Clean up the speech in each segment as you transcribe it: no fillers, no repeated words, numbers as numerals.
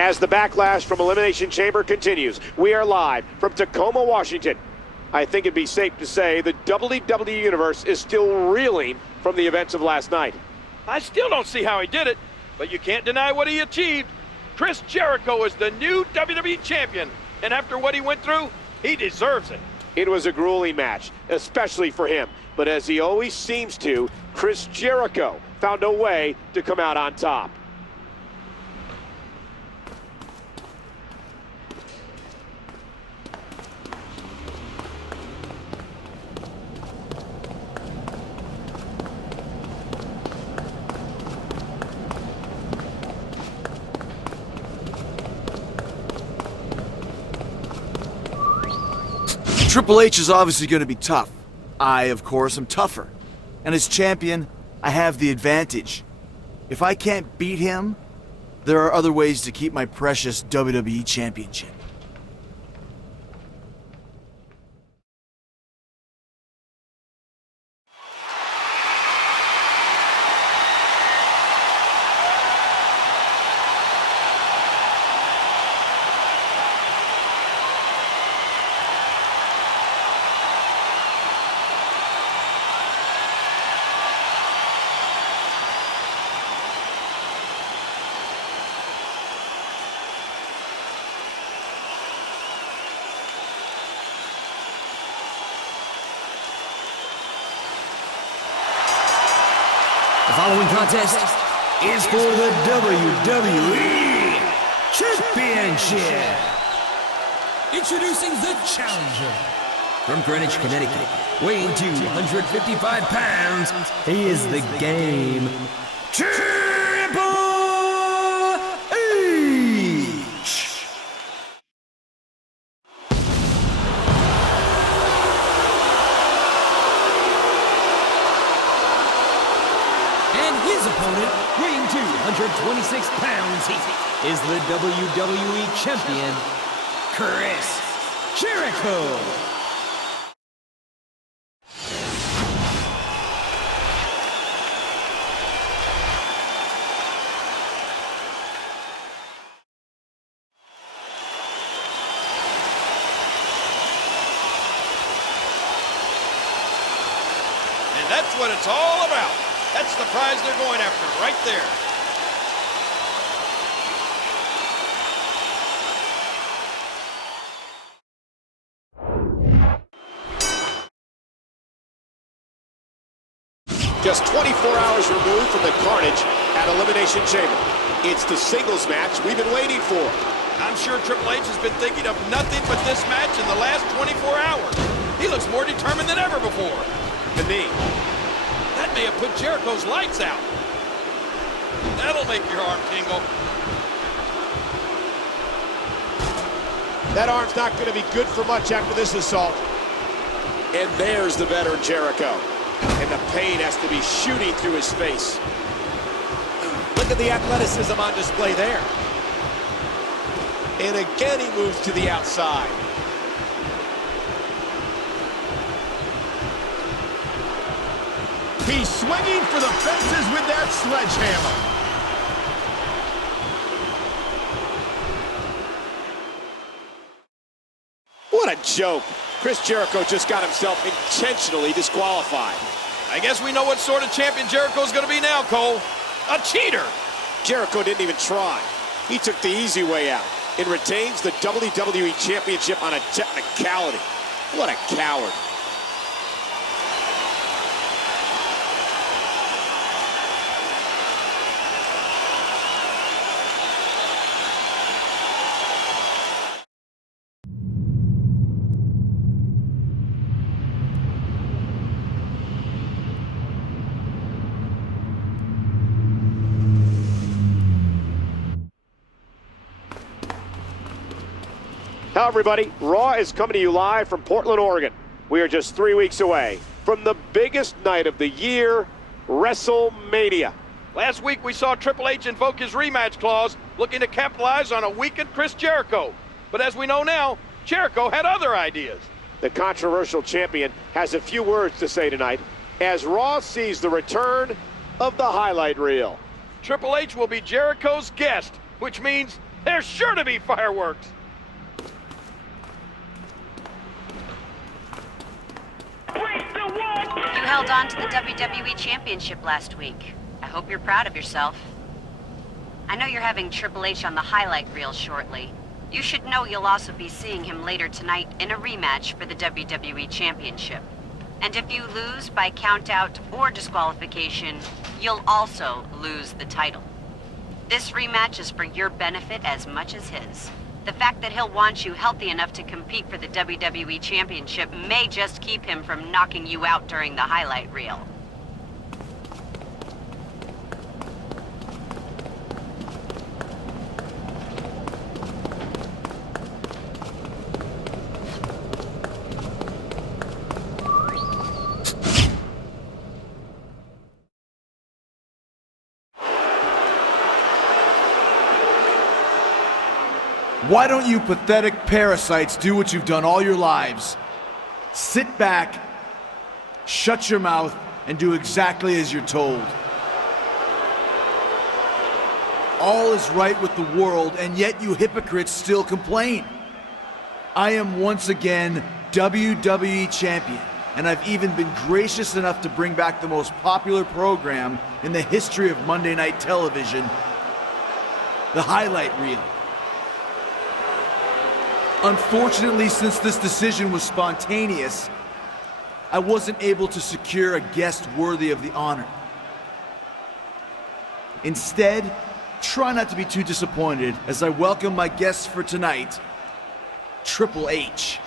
As the backlash from Elimination Chamber continues, we are live from Tacoma, Washington. I think it'd be safe to say the WWE Universe is still reeling from the events of last night. I still don't see how he did it, but you can't deny what he achieved. Chris Jericho is the new WWE Champion, and after what he went through, he deserves it. It was a grueling match, especially for him. But as he always seems to, Chris Jericho found a way to come out on top. Triple H is obviously going to be tough. I, of course, am tougher. And as champion, I have the advantage. If I can't beat him, there are other ways to keep my precious WWE Championship. The following contest is for the WWE Championship. Introducing the challenger. From Greenwich, Connecticut, weighing 255 pounds, he is the Game Triple H. His opponent, weighing 226 pounds, he is the WWE Champion, Chris Jericho. And that's what it's all about. That's the prize they're going after right there. Just 24 hours removed from the carnage at Elimination Chamber. It's the singles match we've been waiting for. I'm sure Triple H has been thinking of nothing but this match in the last 24 hours. He looks more determined than ever before. The knee. That may have put Jericho's lights out. That'll make your arm tingle. That arm's not going to be good for much after this assault. And there's the veteran Jericho. And the pain has to be shooting through his face. Look at the athleticism on display there. And again he moves to the outside. He's swinging for the fences with that sledgehammer. What a joke. Chris Jericho just got himself intentionally disqualified. I guess we know what sort of champion Jericho's going to be now, Cole. A cheater. Jericho didn't even try. He took the easy way out and retains the WWE Championship on a technicality. What a coward. Hello, everybody. Raw is coming to you live from Portland, Oregon. We are just 3 weeks away from the biggest night of the year, Wrestlemania. Last week we saw Triple H invoke his rematch clause, looking to capitalize on a weakened Chris Jericho. But as we know now, Jericho had other ideas. The controversial champion has a few words to say tonight as Raw sees the return of the highlight reel. Triple H will be Jericho's guest, which means There's sure to be fireworks. You held on to the WWE Championship last week. I hope you're proud of yourself. I know you're having Triple H on the highlight reel shortly. You should know you'll also be seeing him later tonight in a rematch for the WWE Championship. And if you lose by countout or disqualification, you'll also lose the title. This rematch is for your benefit as much as his. The fact that he'll want you healthy enough to compete for the WWE Championship may just keep him from knocking you out during the highlight reel. Why don't you pathetic parasites do what you've done all your lives? Sit back, shut your mouth, and do exactly as you're told. All is right with the world, and yet you hypocrites still complain. I am once again WWE Champion, and I've even been gracious enough to bring back the most popular program in the history of Monday Night Television, the highlight reel. Unfortunately, since this decision was spontaneous, I wasn't able to secure a guest worthy of the honor. Instead, try not to be too disappointed as I welcome my guests for tonight, Triple H.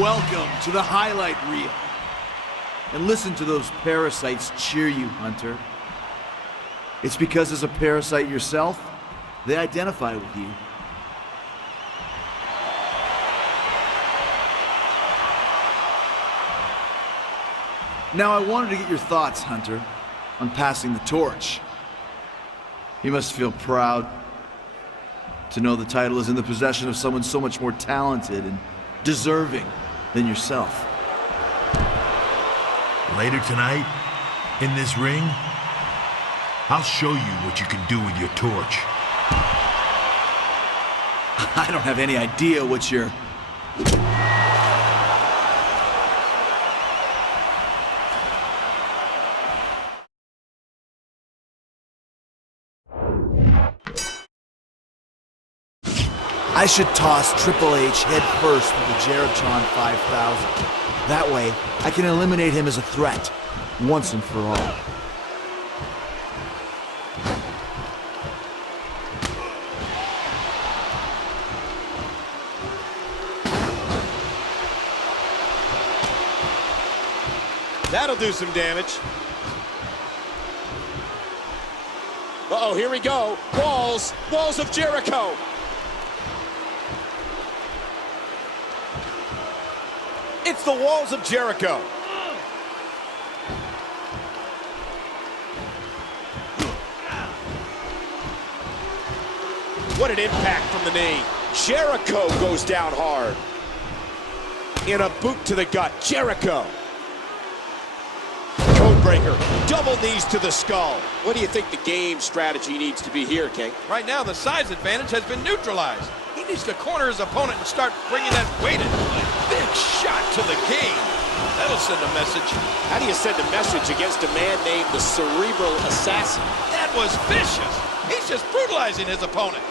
Welcome to the highlight reel. And listen to those parasites cheer you, Hunter. It's because as a parasite yourself, they identify with you. Now I wanted to get your thoughts, Hunter, on passing the torch. You must feel proud to know the title is in the possession of someone so much more talented and deserving than yourself. Later tonight, in this ring, I'll show you what you can do with your torch. I don't have any idea what you're... I should toss Triple H head first with the Jericho 5000. That way, I can eliminate him as a threat, once and for all. That'll do some damage. Uh-oh, here we go. Walls of Jericho. It's the walls of Jericho. What an impact from the knee. Jericho goes down hard. In a boot to the gut, Jericho. Codebreaker, double knees to the skull. What do you think the game strategy needs to be here, King? Right now, the size advantage has been neutralized. He needs to corner his opponent and start bringing that weight in. Big shot to the game. That'll send a message. How do you send a message against a man named the Cerebral Assassin? That was vicious. He's just brutalizing his opponent.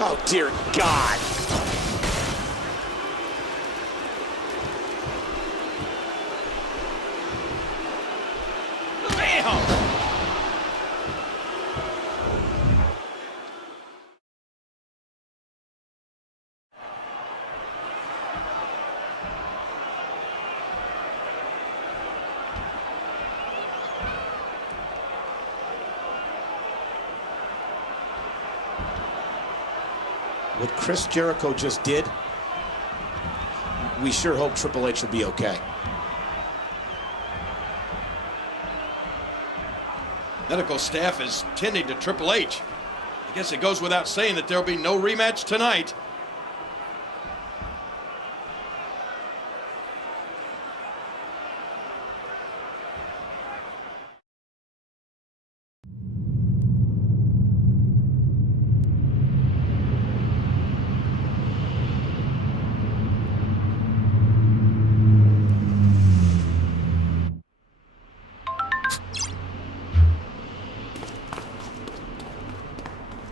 Oh, dear God. Bam! What Chris Jericho just did we sure hope Triple H will be okay. Medical staff is tending to Triple H. I guess it goes without saying that there'll be no rematch tonight.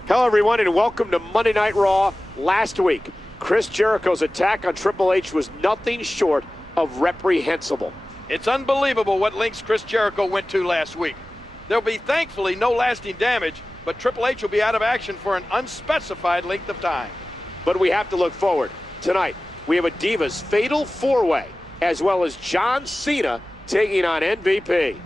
Hello, everyone, and welcome to Monday Night Raw. Last week, Chris Jericho's attack on Triple H was nothing short of reprehensible. It's unbelievable what lengths Chris Jericho went to last week. There'll be thankfully no lasting damage, but Triple H will be out of action for an unspecified length of time. But we have to look forward. Tonight, we have a Divas Fatal 4-Way, as well as John Cena taking on MVP.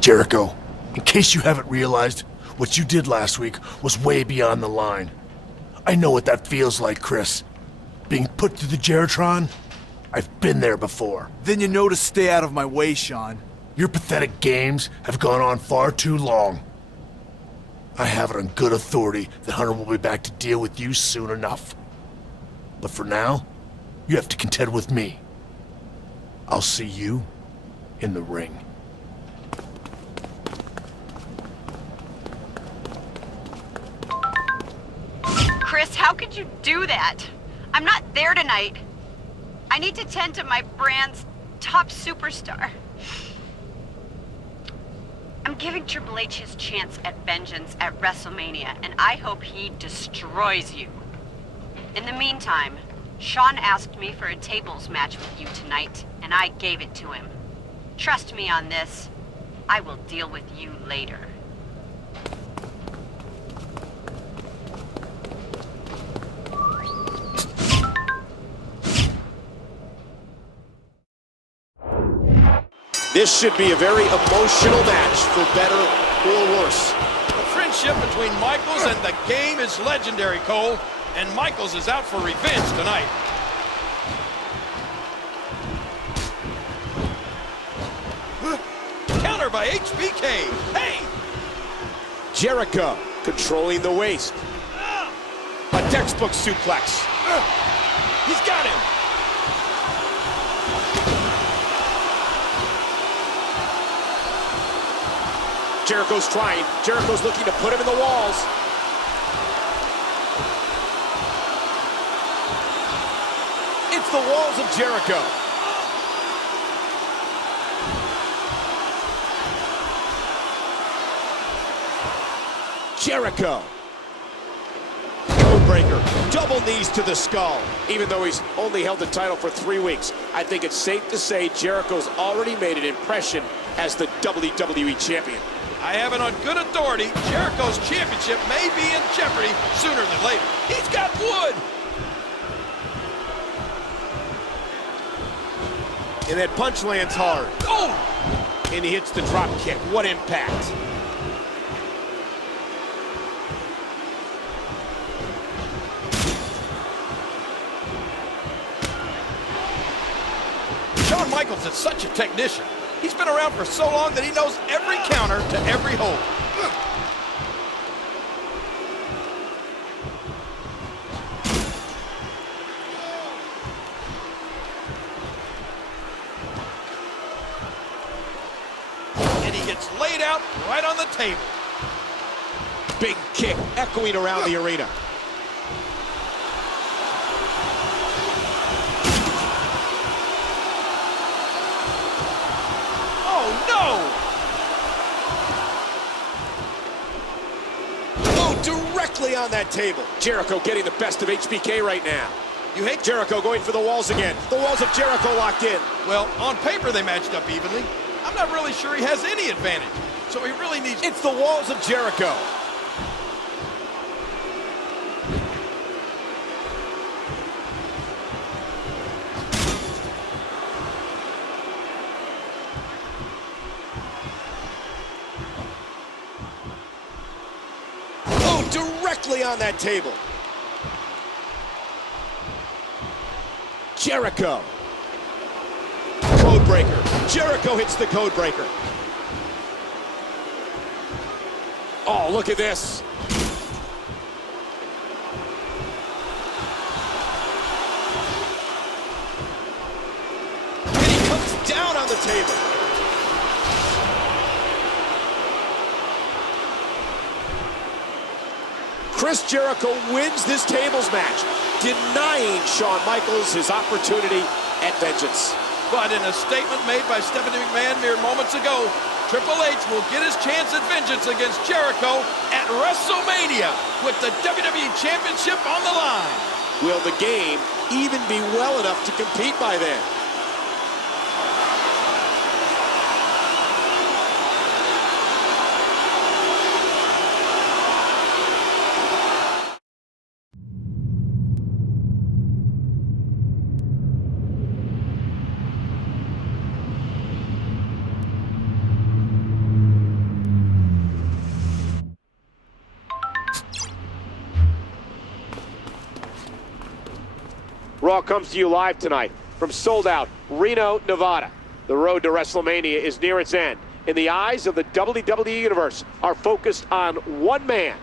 Jericho, in case you haven't realized, what you did last week was way beyond the line. I know what that feels like, Chris. Being put through the Jeritron? I've been there before. Then you know to stay out of my way, Sean. Your pathetic games have gone on far too long. I have it on good authority that Hunter will be back to deal with you soon enough. But for now, you have to contend with me. I'll see you in the ring. Chris, how could you do that? I'm not there tonight. I need to tend to my brand's top superstar. I'm giving Triple H his chance at vengeance at WrestleMania, and I hope he destroys you. In the meantime, Sean asked me for a tables match with you tonight, and I gave it to him. Trust me on this. I will deal with you later. This should be a very emotional match, for better or worse. The friendship between Michaels and the Game is legendary, Cole. And Michaels is out for revenge tonight. Counter by HBK. Hey! Jericho controlling the waist. A textbook suplex. He's got him. Jericho's trying. Jericho's looking to put him in the walls. It's the walls of Jericho. Jericho. Codebreaker. Double knees to the skull. Even though he's only held the title for 3 weeks, I think it's safe to say Jericho's already made an impression as the WWE Champion. I have it on good authority. Jericho's championship may be in jeopardy sooner than later. He's got wood. And that punch lands hard. Oh! And he hits the drop kick. What impact. Shawn Michaels is such a technician. He's been around for so long that he knows every counter to every hold. And he gets laid out right on the table. Big kick echoing around the arena. Directly on that table. Jericho getting the best of HBK right now. You hate Jericho going for the walls again. The walls of Jericho locked in. Well, on paper they matched up evenly. I'm not really sure he has any advantage. So he really needs... It's the walls of Jericho. on that table. Jericho. Code breaker. Jericho hits the code breaker. Oh, look at this. And he comes down on the table. Chris Jericho wins this tables match, denying Shawn Michaels his opportunity at vengeance. But in a statement made by Stephanie McMahon mere moments ago, Triple H will get his chance at vengeance against Jericho at WrestleMania with the WWE Championship on the line. Will the game even be well enough to compete by then? Raw comes to you live tonight from sold-out Reno, Nevada. The road to WrestleMania is near its end, and the eyes of the WWE Universe are focused on one man,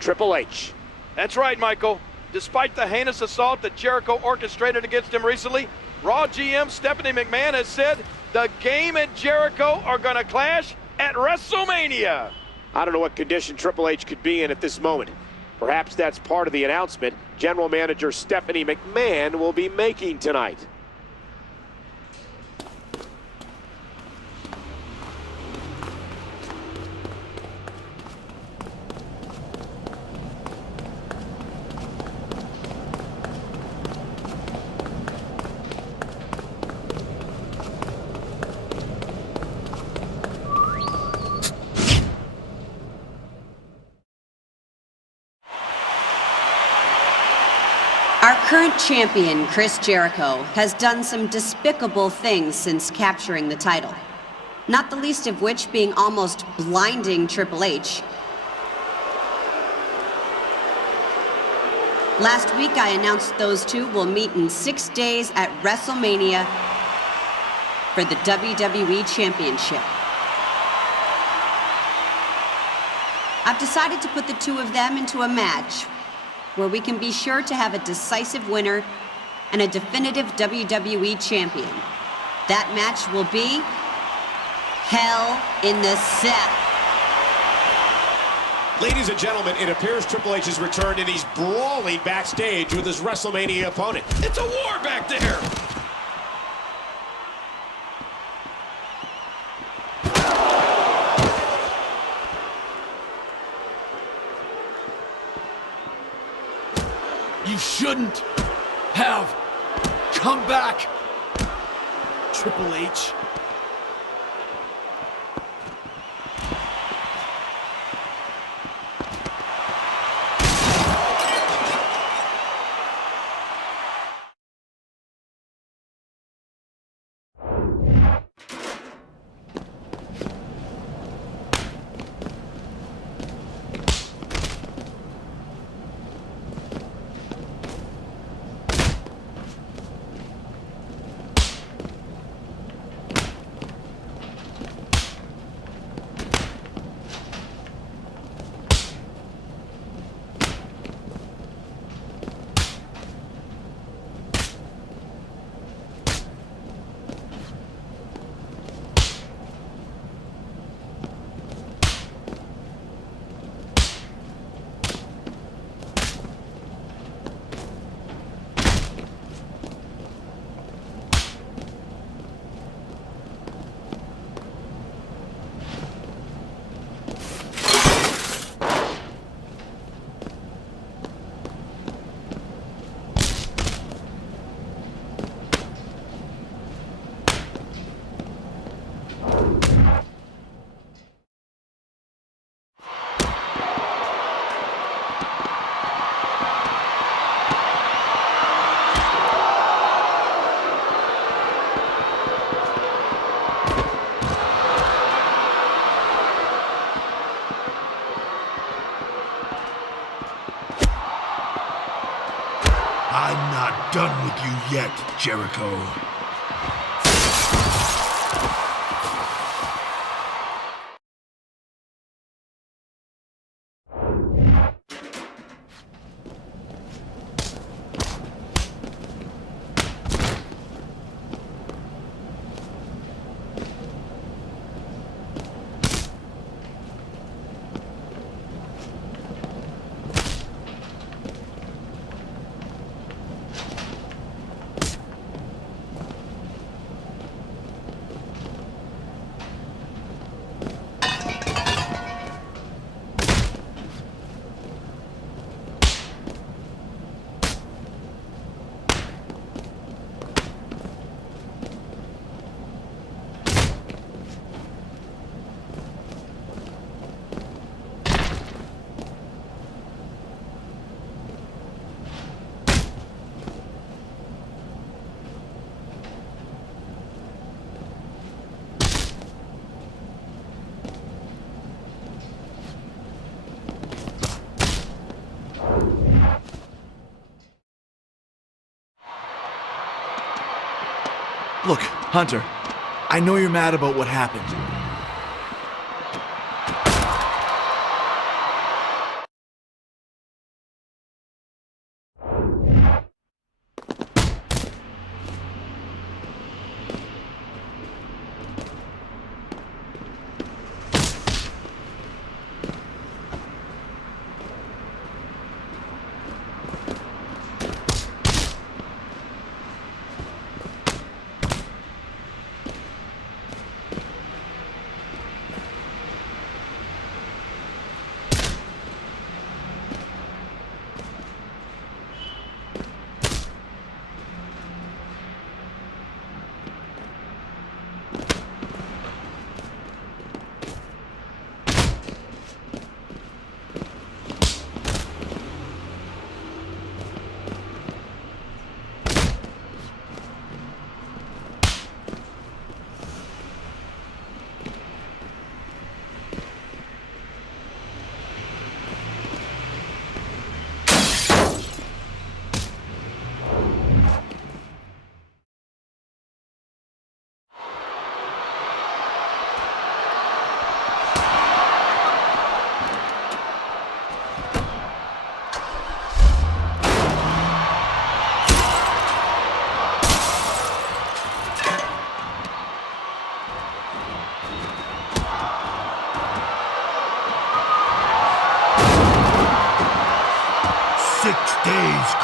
Triple H. That's right, Michael. Despite the heinous assault that Jericho orchestrated against him recently, Raw GM Stephanie McMahon has said the game and Jericho are going to clash at WrestleMania. I don't know what condition Triple H could be in at this moment. Perhaps that's part of the announcement General Manager Stephanie McMahon will be making tonight. Our current champion, Chris Jericho, has done some despicable things since capturing the title. Not the least of which being almost blinding Triple H. Last week I announced those two will meet in 6 days at WrestleMania for the WWE Championship. I've decided to put the two of them into a match where we can be sure to have a decisive winner and a definitive WWE champion. That match will be Hell in the Cell. Ladies and gentlemen, it appears Triple H has returned and he's brawling backstage with his WrestleMania opponent. It's a war back there. You shouldn't have come back, Triple H. I'm not done with you yet, Jericho. Look, Hunter, I know you're mad about what happened.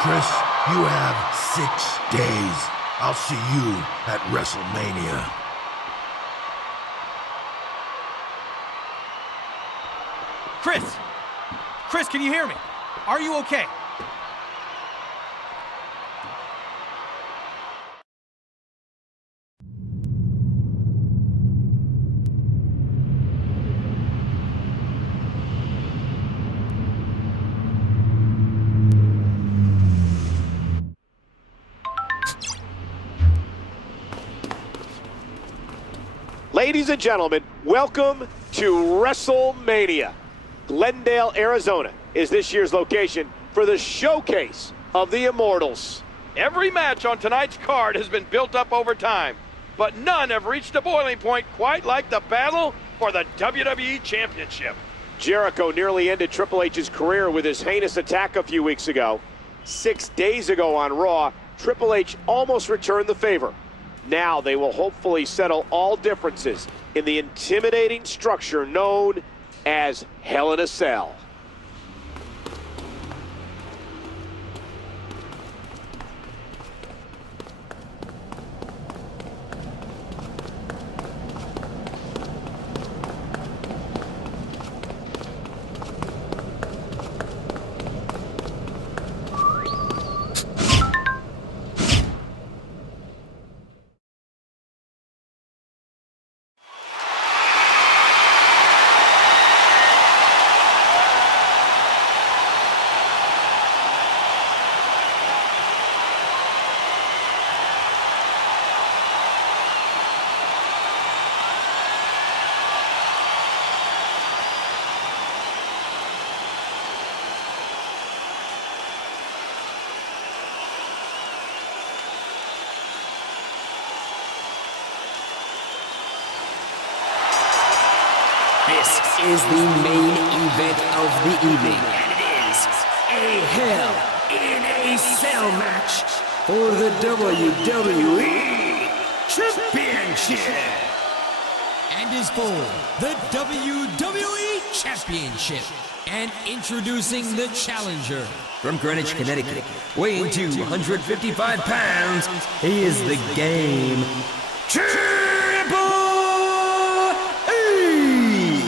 Chris, you have 6 days. I'll see you at WrestleMania. Chris! Chris, can you hear me? Are you okay? Ladies and gentlemen, welcome to WrestleMania. Glendale, Arizona is this year's location for the showcase of the Immortals. Every match on tonight's card has been built up over time, but none have reached a boiling point quite like the battle for the WWE Championship. Jericho nearly ended Triple H's career with his heinous attack a few weeks ago. 6 days ago on Raw, Triple H almost returned the favor. Now they will hopefully settle all differences in the intimidating structure known as Hell in a Cell. This is the main event of the evening, and it is a Hell in a Cell match for the WWE Championship. And is for the WWE Championship. And introducing the challenger. From Greenwich, Connecticut, weighing 255 pounds, he is the Game Triple H!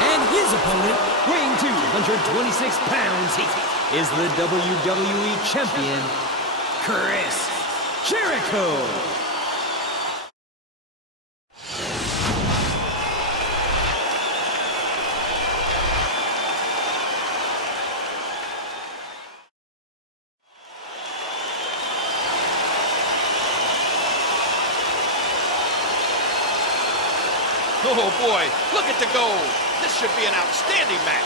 And his opponent, Weighing 226 pounds, he is the WWE Champion, Chris Jericho. Oh boy, look at the goal. This should be an outstanding match.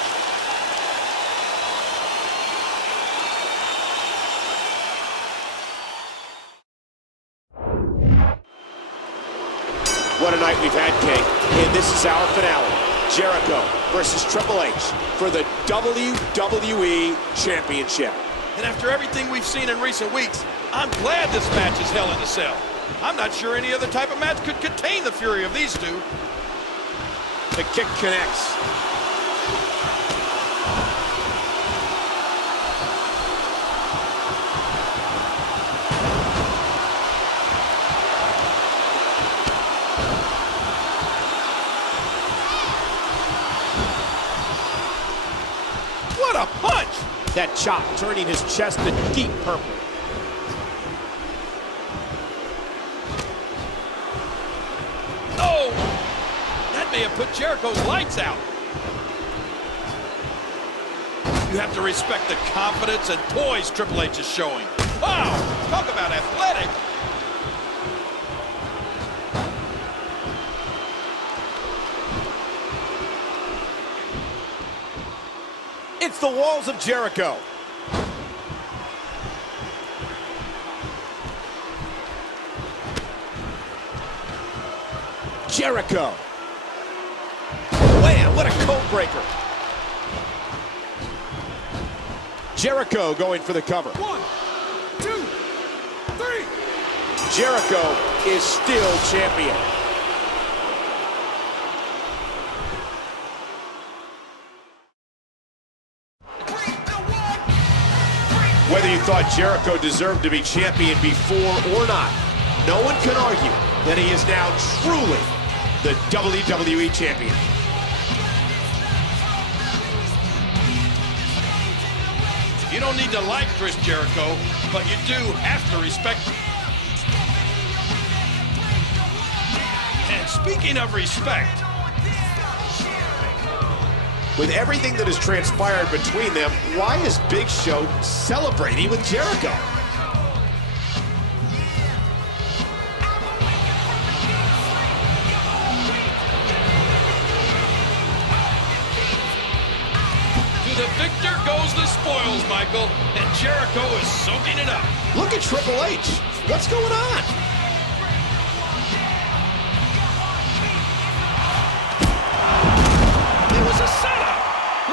What a night we've had, King. And this is our finale. Jericho versus Triple H for the WWE Championship. And after everything we've seen in recent weeks, I'm glad this match is Hell in a Cell. I'm not sure any other type of match could contain the fury of these two. The kick connects. What a punch! That chop turning his chest to deep purple. Oh! That may have put Jericho's lights out. You have to respect the confidence and poise Triple H is showing. Wow! Talk about athletic! It's the walls of Jericho. Jericho. Wham, what a code breaker. Jericho going for the cover. 1, 2, 3. Jericho is still champion. Whether you thought Jericho deserved to be champion before or not, no one can argue that he is now truly the WWE champion. You don't need to like Chris Jericho, but you do have to respect him. And speaking of respect, With everything that has transpired between them, why is Big Show celebrating with Jericho? to the victor goes the spoils, Michael, and Jericho is soaking it up. Look at Triple H. What's going on? It was a setup.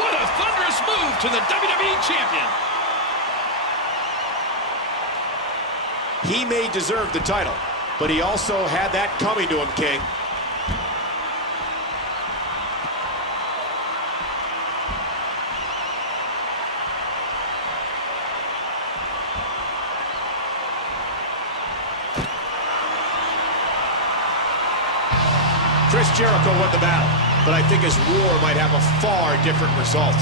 What a thunderous move to the WWE Champion. He may deserve the title, but he also had that coming to him, King. Chris Jericho won the battle, but I think his war might have a far different result.